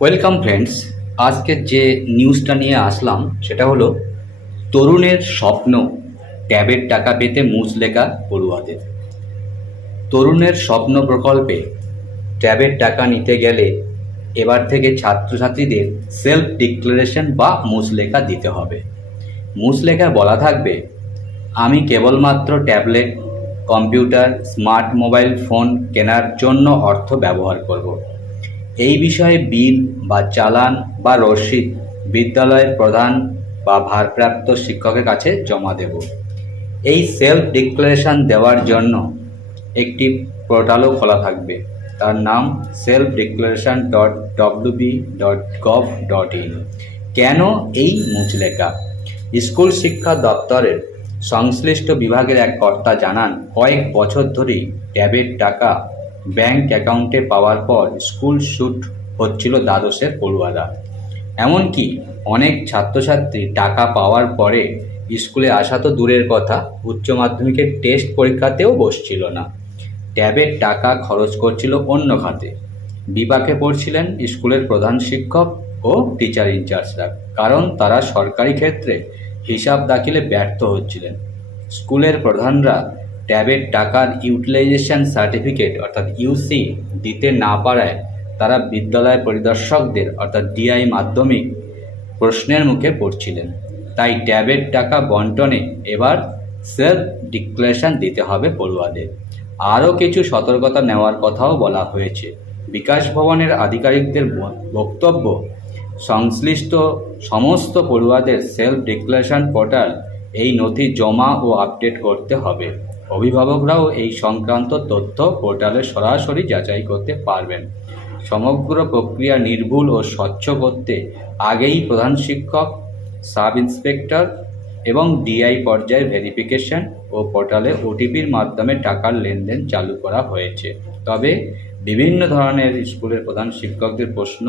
Welcome friends আজকে যে নিউজটা নিয়ে আসলাম, সেটা হলো তরুণের স্বপ্ন ট্যাবের টাকা পেতে মুচলেখা পড়ুয়াদের। তরুণের স্বপ্ন প্রকল্পে ট্যাবের টাকা নিতে গেলে এবার থেকে ছাত্রছাত্রীদের সেলফ ডিক্লারেশন বা মুচলেখা দিতে হবে। মুচলেখা বলা থাকবে, আমি কেবলমাত্র tablet, computer, smart mobile phone কেনার জন্য অর্থ ব্যবহার করব। এই বিষয়ে বিল বা চালান বা রসিদ বিদ্যালয়ের প্রধান বা ভারপ্রাপ্ত শিক্ষকের কাছে জমা দেব। এই সেলফ ডিক্লারেশন দেওয়ার জন্য একটি পোর্টালও খোলা থাকবে। তার নাম self declaration dot WB dot gov dot in কেন এই মুচলেখা? স্কুল শিক্ষা দপ্তরের সংশ্লিষ্ট বিভাগের এক কর্তা জানান, কয়েক বছর ধরেই ট্যাবের টাকা ব্যাংক অ্যাকাউন্টে পাওয়ার পর স্কুল শুট হচ্ছিল দ্বাদশের পড়ুয়ারা। এমনকি অনেক ছাত্রছাত্রী টাকা পাওয়ার পরে স্কুলে আসা তো দূরের কথা, উচ্চ মাধ্যমিকের টেস্ট পরীক্ষাতেও বসছিল না। ট্যাবের টাকা খরচ করছিল অন্য খাতে। বিপাকে পড়ছিলেন স্কুলের প্রধান শিক্ষক ও টিচার ইনচার্জরা, কারণ তারা সরকারি ক্ষেত্রে হিসাব দাখিলে ব্যর্থ হচ্ছিলেন। স্কুলের প্রধানরা ট্যাবের টাকার ইউটিলাইজেশন সার্টিফিকেট অর্থাৎ ইউসি দিতে না পারায় তারা বিদ্যালয় পরিদর্শকদের, অর্থাৎ ডিআই মাধ্যমিক প্রশ্নের মুখে পড়ছিলেন। তাই ট্যাবের টাকা বন্টনে এবার সেলফ ডিক্লারেশন দিতে হবে পড়ুয়াদের। আরও কিছু সতর্কতা নেওয়ার কথাও বলা হয়েছে। বিকাশ ভবনের আধিকারিকদের বক্তব্য, সংশ্লিষ্ট সমস্ত পড়ুয়াদের সেলফ ডিক্লারেশন পোর্টাল এই নথি জমা ও আপডেট করতে হবে। অভিভাবকরাও এই সংক্রান্ত তথ্য পোর্টালে সরাসরি যাচাই করতে পারবেন। সমগ্র প্রক্রিয়া নির্ভুল ও স্বচ্ছ করতে আগেই প্রধান শিক্ষক, সাব ইন্সপেক্টর এবং ডিআই পর্যায়ে ভেরিফিকেশন ও পোর্টালে ওটিপির মাধ্যমে টাকার লেনদেন চালু করা হয়েছে। তবে বিভিন্ন ধরনের স্কুলের প্রধান শিক্ষকদের প্রশ্ন